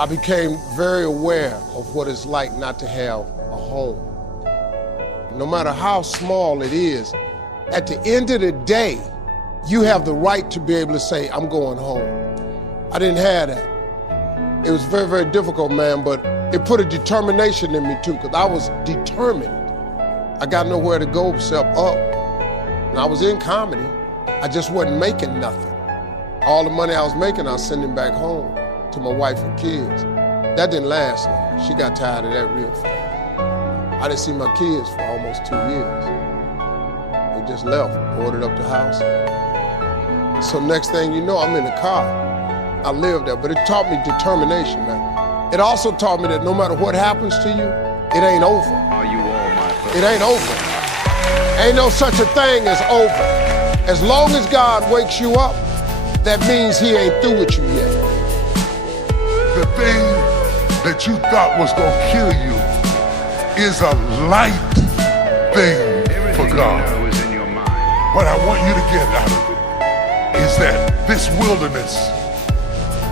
I became very aware of what it's like not to have a home. No matter how small it is, at the end of the day, you have the right to be able to say, I'm going home. I didn't have that. It was very, very difficult, man, but it put a determination in me too, because I was determined. I got nowhere to go except up. And I was in comedy. I just wasn't making nothing. All the money I was making, I was sending back home to my wife and kids. That didn't last long. She got tired of that real fast. I didn't see my kids for almost 2 years. They just left, boarded up the house. So next thing you know, I'm in the car. I lived there, but it taught me determination, man. It also taught me that no matter what happens to you, it ain't over. Are you all my friends? It ain't over. Ain't no such a thing as over. As long as God wakes you up, that means he ain't through with you yet. The thing that you thought was gonna kill you is a light thing for God. Everything you know is in your mind. What I want you to get out of it is that this wilderness,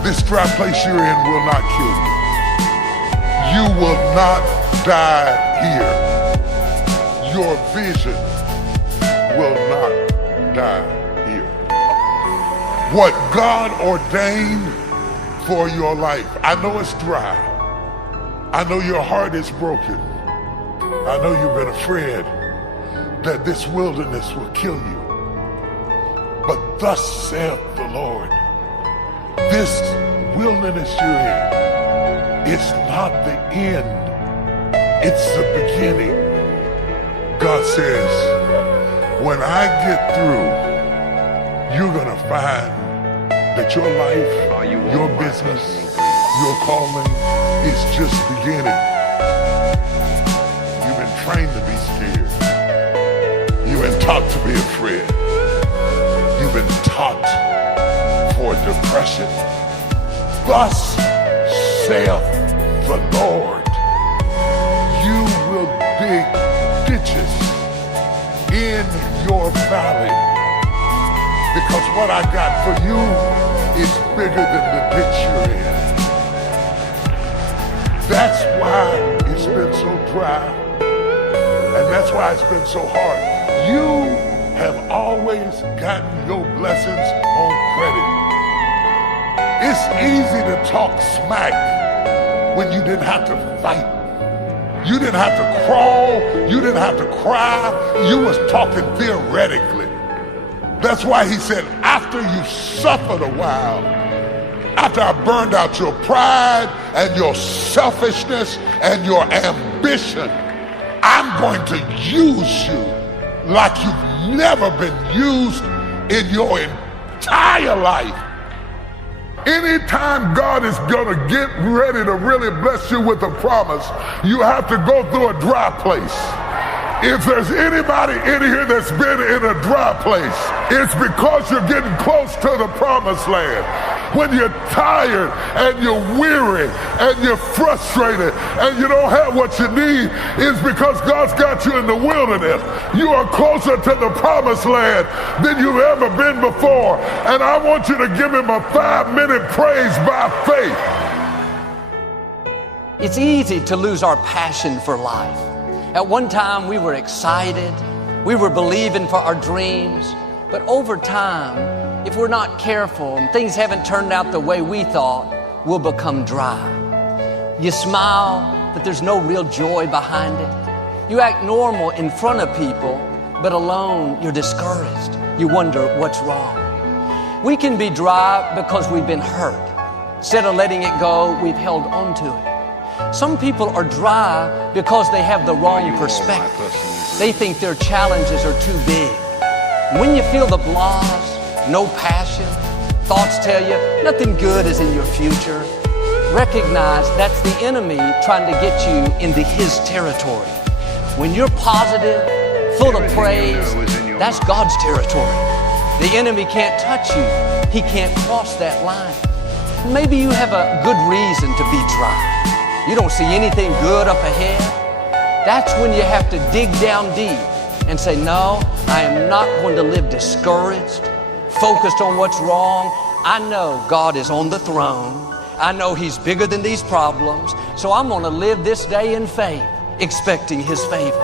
this dry place you're in will not kill you. You will not die here. Your vision will not die here. What God ordained for your life, I know it's dry. I know your heart is broken. I know you've been afraid that this wilderness will kill you. But thus saith the Lord, this wilderness you're in is not the end, it's the beginning. God says, when I get through, you're gonna find that your life, your business, your calling is just beginning. You've been trained to be scared. You've been taught to be afraid. You've been taught for depression. Thus saith the Lord, you will dig ditches in your valley, because what I got for you is bigger than the ditch you're in. That's why it's been so dry, and that's why it's been so hard. You have always gotten your blessings on credit. It's easy to talk smack when you didn't have to fight. You didn't have to crawl. You didn't have to cry. You was talking theoretically. That's why he said, after you suffered a while, after I burned out your pride and your selfishness and your ambition, I'm going to use you like you've never been used in your entire life. Anytime God is gonna get ready to really bless you with a promise, you have to go through a dry place. If there's anybody in here that's been in a dry place, it's because you're getting close to the promised land. When you're tired and you're weary and you're frustrated and you don't have what you need, it's because God's got you in the wilderness. You are closer to the promised land than you've ever been before. And I want you to give him a 5-minute praise by faith. It's easy to lose our passion for life. At one time we were excited, we were believing for our dreams, but over time, if we're not careful and things haven't turned out the way we thought, we'll become dry. You smile, but there's no real joy behind it. You act normal in front of people, but alone you're discouraged. You wonder what's wrong. We can be dry because we've been hurt. Instead of letting it go, we've held on to it. Some people are dry because they have the wrong perspective. They think their challenges are too big. When you feel the blahs, no passion, thoughts tell you nothing good is in your future, recognize that's the enemy trying to get you into his territory. When you're positive, full of praise, that's God's territory. The enemy can't touch you. He can't cross that line. Maybe you have a good reason to be dry. You don't see anything good up ahead. That's when you have to dig down deep and say, no, I am not going to live discouraged, focused on what's wrong. I know God is on the throne. I know He's bigger than these problems, so I'm going to live this day in faith, expecting His favor.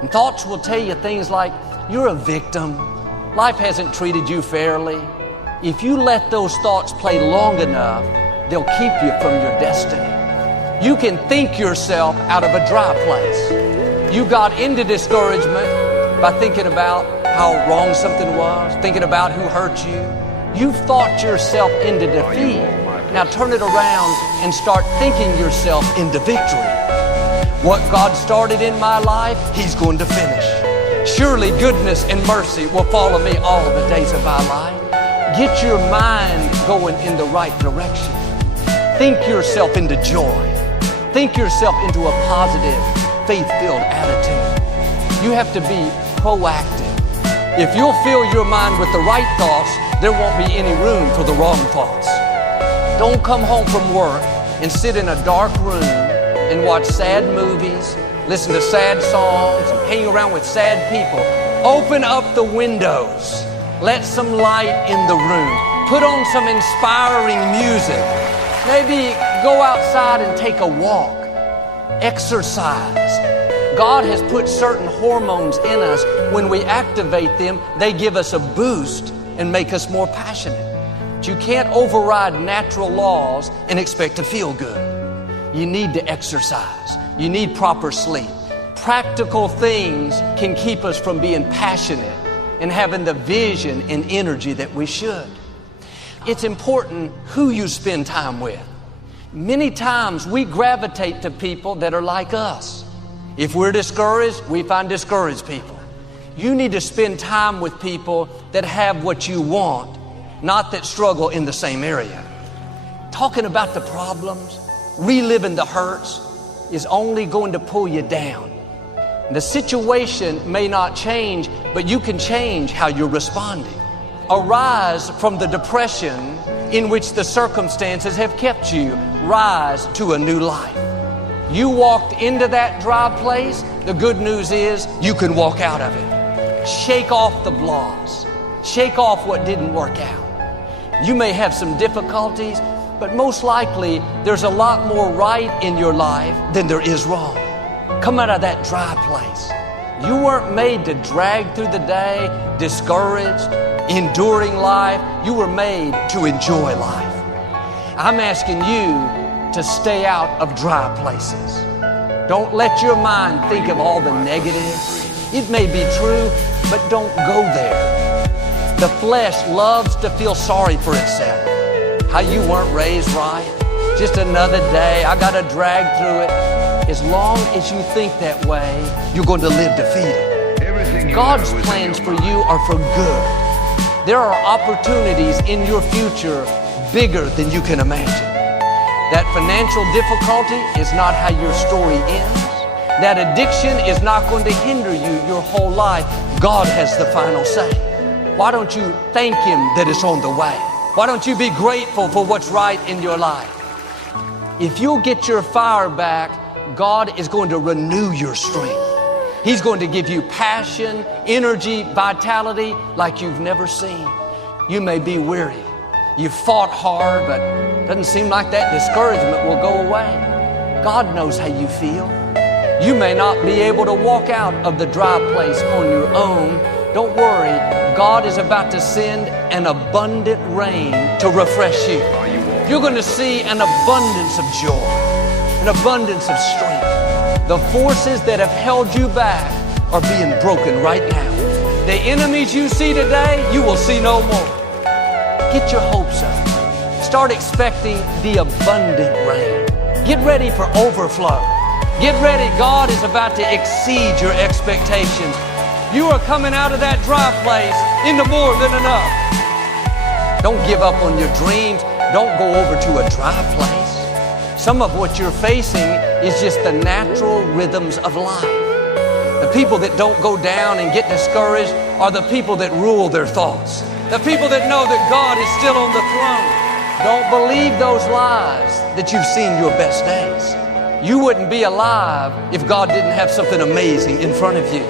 And thoughts will tell you things like, you're a victim. Life hasn't treated you fairly. If you let those thoughts play long enough, they'll keep you from your destiny. You can think yourself out of a dry place. You got into discouragement by thinking about how wrong something was, thinking about who hurt you. You've thought yourself into defeat. Now turn it around and start thinking yourself into victory. What God started in my life, He's going to finish. Surely goodness and mercy will follow me all the days of my life. Get your mind going in the right direction. Think yourself into joy. Think yourself into a positive, faith-filled attitude. You have to be proactive. If you'll fill your mind with the right thoughts, there won't be any room for the wrong thoughts. Don't come home from work and sit in a dark room and watch sad movies, listen to sad songs, and hang around with sad people. Open up the windows. Let some light in the room. Put on some inspiring music. Maybe go outside and take a walk. Exercise. God has put certain hormones in us. When we activate them, they give us a boost and make us more passionate. But you can't override natural laws and expect to feel good. You need to exercise. You need proper sleep. Practical things can keep us from being passionate and having the vision and energy that we should. It's important who you spend time with. Many times we gravitate to people that are like us. If we're discouraged, we find discouraged people. You need to spend time with people that have what you want, not that struggle in the same area. Talking about the problems, reliving the hurts is only going to pull you down. The situation may not change, but you can change how you're responding. Arise from the depression in which the circumstances have kept you. Rise to a new life. You walked into that dry place. The good news is you can walk out of it. Shake off the blocks. Shake off what didn't work out. You may have some difficulties, but most likely there's a lot more right in your life than there is wrong. Come out of that dry place. You weren't made to drag through the day, discouraged, enduring life. You were made to enjoy life. I'm asking you to stay out of dry places. Don't let your mind think of all the negatives. It may be true, but don't go there. The flesh loves to feel sorry for itself. How you weren't raised right. Just another day, I got to drag through it. As long as you think that way, you're going to live defeated. God's plans for you are for good. There are opportunities in your future bigger than you can imagine. That financial difficulty is not how your story ends. That addiction is not going to hinder you your whole life. God has the final say. Why don't you thank Him that it's on the way? Why don't you be grateful for what's right in your life? If you'll get your fire back, God is going to renew your strength. He's going to give you passion, energy, vitality like you've never seen. You may be weary. You've fought hard, but it doesn't seem like that discouragement will go away. God knows how you feel. You may not be able to walk out of the dry place on your own. Don't worry. God is about to send an abundant rain to refresh you. You're going to see an abundance of joy, an abundance of strength. The forces that have held you back are being broken right now. The enemies you see today, you will see no more. Get your hopes up. Start expecting the abundant rain. Get ready for overflow. Get ready. God is about to exceed your expectations. You are coming out of that dry place into more than enough. Don't give up on your dreams. Don't go over to a dry place. Some of what you're facing is just the natural rhythms of life. The people that don't go down and get discouraged are the people that rule their thoughts. The people that know that God is still on the throne. Don't believe those lies that you've seen your best days. You wouldn't be alive if God didn't have something amazing in front of you.